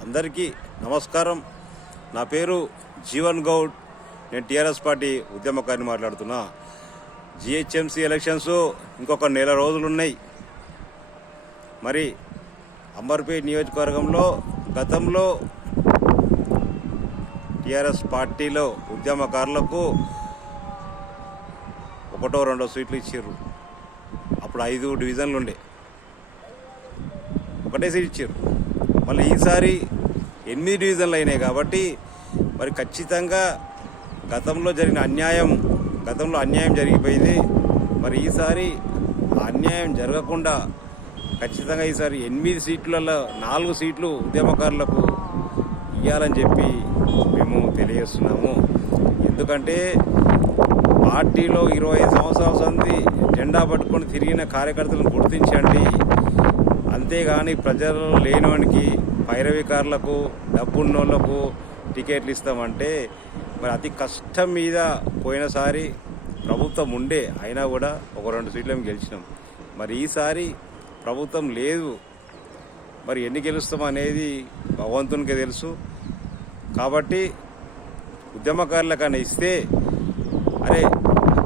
అందరికీ నమస్కారం. నా పేరు జీవన్ గౌడ్. నేను టీఆర్ఎస్ పార్టీ ఉద్యమకారిని మాట్లాడుతున్నా. జిహెచ్ఎంసీ ఎలక్షన్స్ ఇంకొక నెల రోజులు ఉన్నాయి. మరి అంబర్పేట నియోజకవర్గంలో గతంలో టీఆర్ఎస్ పార్టీలో ఉద్యమకారులకు 1-2 సీట్లు ఇచ్చారు. అప్పుడు 5 డివిజన్లు ఉండే, ఒకటే సీట్ ఇచ్చారు. మళ్ళీ ఈసారి 8 డివిజన్లు అయినాయి. కాబట్టి మరి ఖచ్చితంగా గతంలో అన్యాయం జరిగిపోయింది. మరి ఈసారి అన్యాయం జరగకుండా ఖచ్చితంగా ఈసారి 8 సీట్లలో 4 సీట్లు ఉద్యమకారులకు ఇవ్వాలని చెప్పి మేము తెలియజేస్తున్నాము. ఎందుకంటే పార్టీలో 25 సంవత్సరాల సంది జెండా పట్టుకొని తిరిగిన కార్యకర్తలను గుర్తించండి. అంతేగాని ప్రజలు లేనివానికి, పైరవికారులకు, డబ్బున్నోళ్లకు టికెట్లు ఇస్తామంటే మరి అతి కష్టం మీద పోయినసారి ప్రభుత్వం ఉండే అయినా కూడా 1-2 సీట్లను గెలిచినాం. మరి ఈసారి ప్రభుత్వం లేదు. మరి ఎన్ని గెలుస్తాం అనేది భగవంతునికే తెలుసు. కాబట్టి ఉద్యమకారులకన్నా ఇస్తే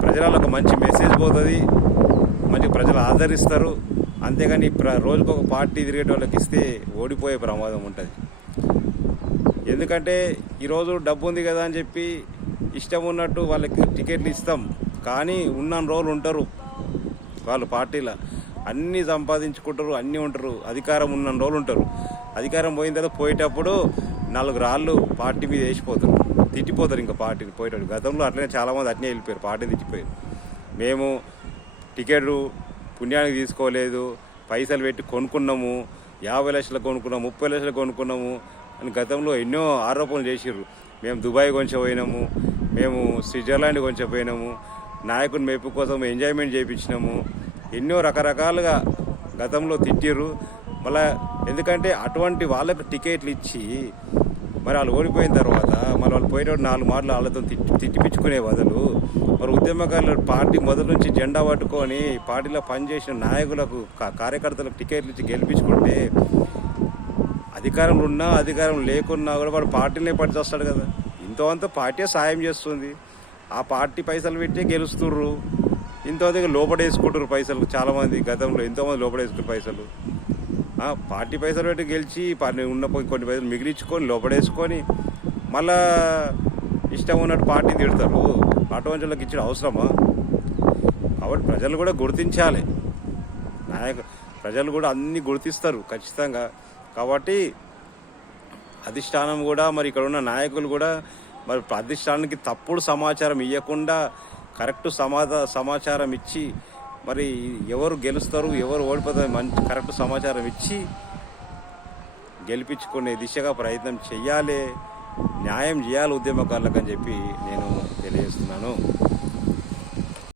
ప్రజలకు మంచి మెసేజ్ పోతుంది, మంచి ప్రజలు ఆదరిస్తారు. అంతేగాని రోజుకు ఒక పార్టీ తిరిగేట వాళ్ళకి ఇస్తే ఓడిపోయే ప్రమాదం ఉంటుంది. ఎందుకంటే ఈరోజు డబ్బు ఉంది కదా అని చెప్పి ఇష్టం ఉన్నట్టు వాళ్ళకి టికెట్లు ఇస్తాం. కానీ ఉన్న రోజులు ఉంటారు వాళ్ళు పార్టీలో, అన్నీ సంపాదించుకుంటారు, అన్నీ ఉంటారు. అధికారం ఉన్న రోజులు ఉంటారు. అధికారం పోయిన తర్వాత పోయేటప్పుడు 4 రాళ్ళు పార్టీ మీద వేసిపోతారు, తిట్టిపోతారు. ఇంకా పార్టీని పోయేటప్పుడు గతంలో అట్లనే చాలామంది అట్నే వెళ్ళిపోయారు, పార్టీని తిట్టిపోయారు. మేము టికెట్ పుణ్యానికి తీసుకోలేదు, పైసలు పెట్టి కొనుక్కున్నాము, 50 లక్షలు కొనుక్కున్నాము, 30 లక్షలు కొనుక్కున్నాము అని గతంలో ఎన్నో ఆరోపణలు చేసిర్రు. మేము దుబాయ్ కొంచెపోయినాము, మేము స్విట్జర్లాండ్ కొంచెపోయినాము, నాయకుని మెప్పు కోసం ఎంజాయ్మెంట్ చేయించినాము, ఎన్నో రకరకాలుగా గతంలో తిట్టిర్రు. మళ్ళీ ఎందుకంటే అటువంటి వాళ్ళకు టికెట్లు ఇచ్చి మరి వాళ్ళు ఓడిపోయిన తర్వాత మరి వాళ్ళు పోయేటప్పుడు 4 మాటలు వాళ్ళతో తిట్టిపించుకునే బదులు మరి ఉద్యమకారులు పార్టీ మొదటి నుంచి జెండా పట్టుకొని పార్టీలో పనిచేసిన నాయకులకు, కార్యకర్తలకు టికెట్లు ఇచ్చి గెలిపించుకుంటే అధికారంలో ఉన్నా అధికారం లేకున్నా కూడా వాడు పార్టీనే పట్టి వస్తాడు కదా. ఇంతవంతా పార్టీ సాయం చేస్తుంది. ఆ పార్టీ పైసలు పెట్టి గెలుస్తుర్రు. ఇంతమంది లోపడేసుకుంటారు పైసలు. చాలామంది గతంలో ఎంతోమంది లోపడేసుకున్నారు పైసలు. పార్టీ పైసలు పెట్టి గెలిచి ఉన్న కొన్ని పైసలు మిగిలించుకొని లోపడేసుకొని మళ్ళా ఇష్టం ఉన్నట్టు పార్టీ తిడతారు. అటువంటి వాళ్ళకి ఇచ్చిన అవసరమా? కాబట్టి ప్రజలు కూడా గుర్తించాలి. ప్రజలు కూడా అన్నీ గుర్తిస్తారు ఖచ్చితంగా. కాబట్టి అధిష్టానం కూడా మరి ఇక్కడ ఉన్న నాయకులు కూడా మరి అధిష్టానానికి తప్పుడు సమాచారం ఇవ్వకుండా కరెక్ట్ సమాచారం ఇచ్చి మరి ఎవరు గెలుస్తారు, ఎవరు ఓడిపోతారు మంచి కరెక్ట్ సమాచారం ఇచ్చి గెలిపించుకునే దిశగా ప్రయత్నం చెయ్యాలి. న్యాయం చేయాలి ఉద్యమకారులకు అని చెప్పి నేను తెలియజేస్తున్నాను.